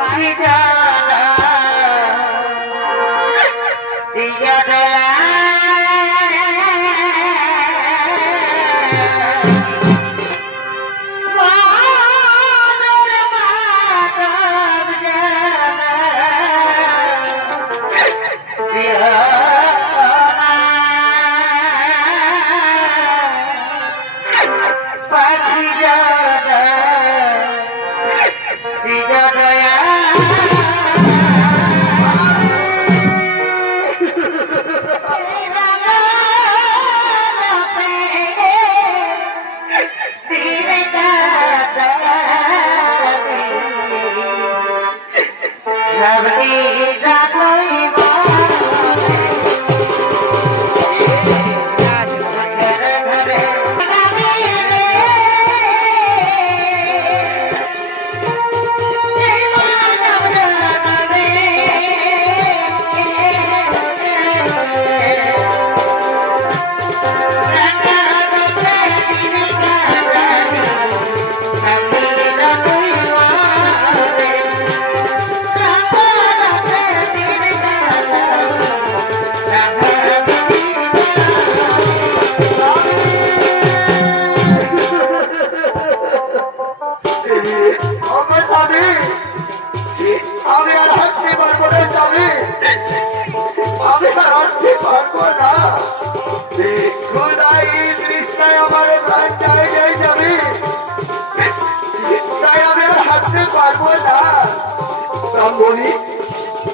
পাখি জানা দিয়া দেয়া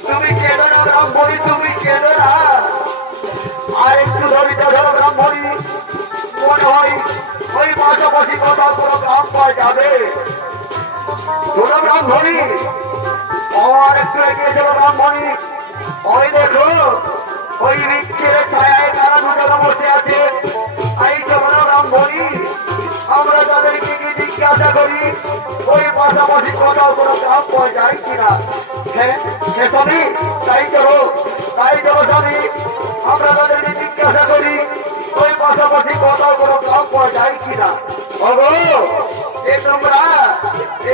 তুমি কেন না ব্রাহ্মণী, তুমি কেন না? আর একটু ধরিতে ধরো ব্রাহ্মণী, মনে হয় ওই পাশাপাশি কথা কোনো গ্রাম পাওয়া যাবে। শোনো ব্রাহ্মণী, আর একটু এগিয়ে চলো ব্রাহ্মণী। ওই দেখো ওই বৃক্ষের ছায়ায় কারা দুজন বসে আছে। এই চলো ব্রাহ্মণী, আমরা তাদেরকে গিয়ে জিজ্ঞাসা করি ওই পাশাপাশি কোথাও কোনো গ্রাম পাওয়া যায় কিনা। হ্যাঁ স্বামী, তাই চলো স্বামী, আমরা তাদেরকে জিজ্ঞাসা করি ওই পাশাপাশি কোথাও কোনো গ্রাম পাওয়া যায় কিনা। ওগো এ তোমরা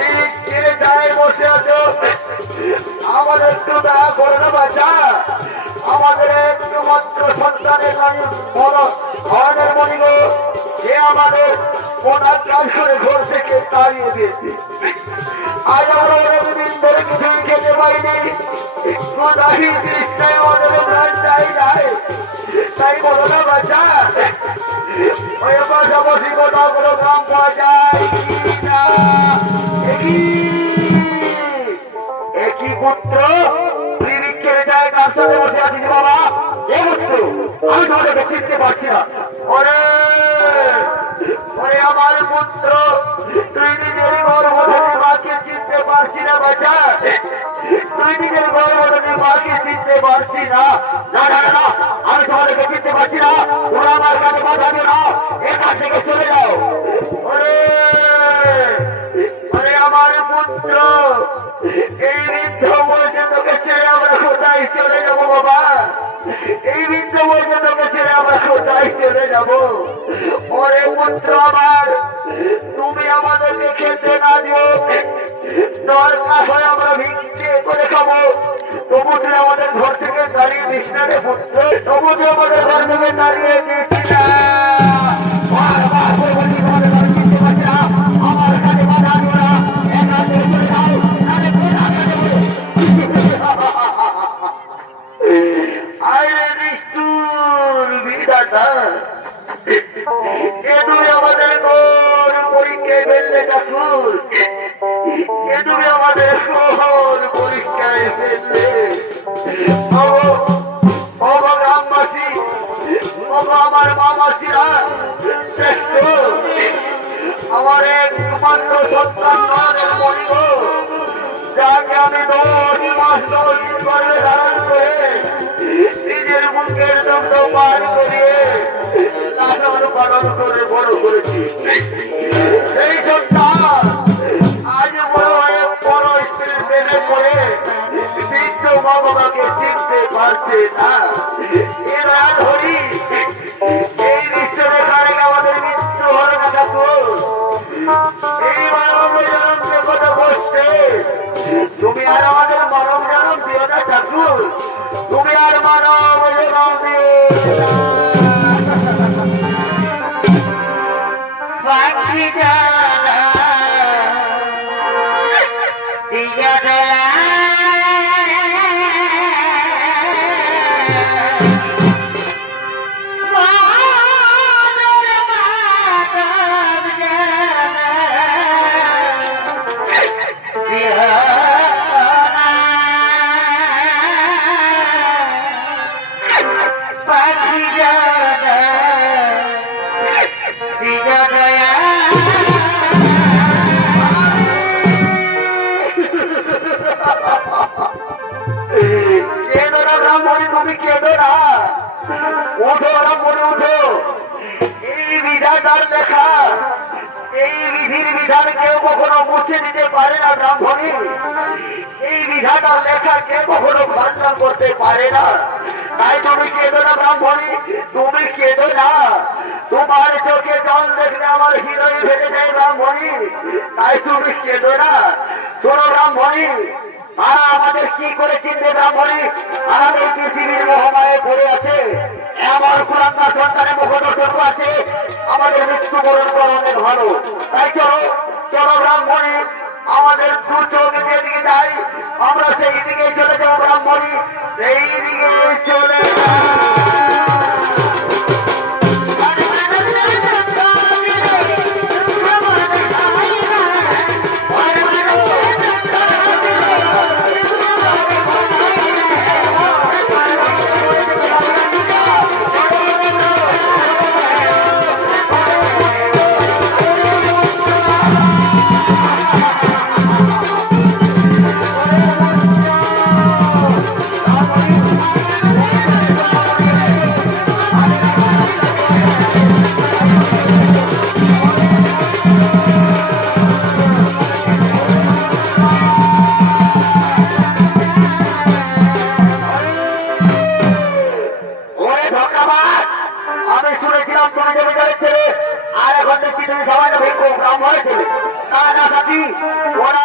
এই ছেড়ে যায় বসে আছো, আমাদের একটু দয়া করে না বাচ্চা। আমাদের একটু মাত্র সন্তানের বড় ধরনের মনিগ সে আমাদের ওনার ট্রান্সফারে ঘর থেকে তাড়িয়ে দিয়েছে। আজ আমরা অনেকদিন ধরে কিছুই খেতে পাইনি। আমাদের প্রাণ চাই যায়, তাই বলো না বাচ্চা ওই পাশাপাশি কোথাও কোনো গ্রাম পাওয়া যায় কিনা। একই পুত্র তুই বৃক্ষের যায় কার সাথে বসে আছিস বাবা? এ পুত্র, আমি তোমাদেরকে চিনতে পারছি না। ওরে ওরে আমার পুত্র, তুই নিজের গর্ভধারী মাকে চিনতে পারছি না বাচ্চা? তুই নিজের গর্ভধারী মাকে চিনতে পারছি না? না না না, আমি তোমাদেরকে চিনতে পারছি না। তোমরা আমার কাছে বাধা দিও না, এখান থেকে চলে যাও। ওরে ওরে আমার পুত্র, এই বৃদ্ধ বলছে তোকে ছেড়ে আমরা কোথায় চলে যাবো বাবা? এই বৃদ্ধ বলছে তোকে ছেড়ে আমরা কোথায় চলে যাবো? ওরে পুত্র আমার, তুমি আমাদেরকে খেতে না দিও, দরকার হয় আমরা ভিক্ষে করে খাবো, তবু তুই আমাদের ঘর থেকে দাঁড়িয়ে দিস না রে পুত্র। তবু তুই আমাদের ঘর থেকে দাঁড়িয়ে দিস না। আমার কাছে বাধা দিও না, একা থেকে চলে যাও, নাহলে আরে নিষ্ঠুর বিধাতা, এ তুমি আমাদের ঘর পরীক্ষায় ফেললে ঠাকুর, এ তুমি আমাদের ঘর পরীক্ষায় ফেললে। গ্রামবাসী, আমার মামাসিরা, শ্রেষ্ঠ আমার একমাত্র সন্তান নরের মনিগ, যাকে আমি 10 মাস 10 দিন গর্ভে ধারণ করে নিজের মুখের দণ্ড পার করিয়ে লালন পালন করে বড় করেছি। সেই সন্তান আজ বড় হয়ে বড় স্ত্রীর প্রেমে পড়ে বৃদ্ধ মা বাবাকে চিনতে পারছে না। এরা ধরি এই দৃশ্য দেখার আমাদের মৃত্যু হলো না ঠাকুর। এই মানবের কথা বসছে, তুমি আর আমাদের মানব জনম দিও না ঠাকুর, তুমি আর মানব জনম দিও না। পাখি জানা দিয়া দেয়া কেঁদো না ব্রাহ্মণী, তুমি কেঁদো না, উঠো ব্রাহ্মণী উঠো। এই বিধাতার লেখা, এই বিধির বিধান কেউ কখনো মুছে দিতে পারে না ব্রাহ্মণী। এই বিধাতার লেখা কেউ কখনো খণ্ডন করতে পারে না। তাই তুমি কেঁদো না ব্রাহ্মণী, তুমি কেঁদো না। তোমার চোখে জল দেখলে আমার হৃদয় ভেঙে যায় ব্রাহ্মণী, তাই তুমি কেঁদো না। শোনো ব্রাহ্মণী, তারা আমাদের কি করে চিনবে ব্রাহ্মণী? আর এই পৃথিবীর মহামায়ে পড়ে আছে, আমার কুলাঙ্গা সন্তানের মুখদর্শক আছে, আমাদের মৃত্যুবরণ করা অনেক ভালো। তাই চলো চলো ব্রাহ্মণী, আমাদের দু চোখ যেদিকে যাই আমরা সেই দিকে চলে যাবো ব্রাহ্মণী, সেই দিকে চলে আমি শুনেছিলাম তুমি জমিদারের ছেলে, আর এখন দেখছি তুমি সবাই ভিক্ষু ব্রাহ্মণের ছেলে। না না সাথী, ওরা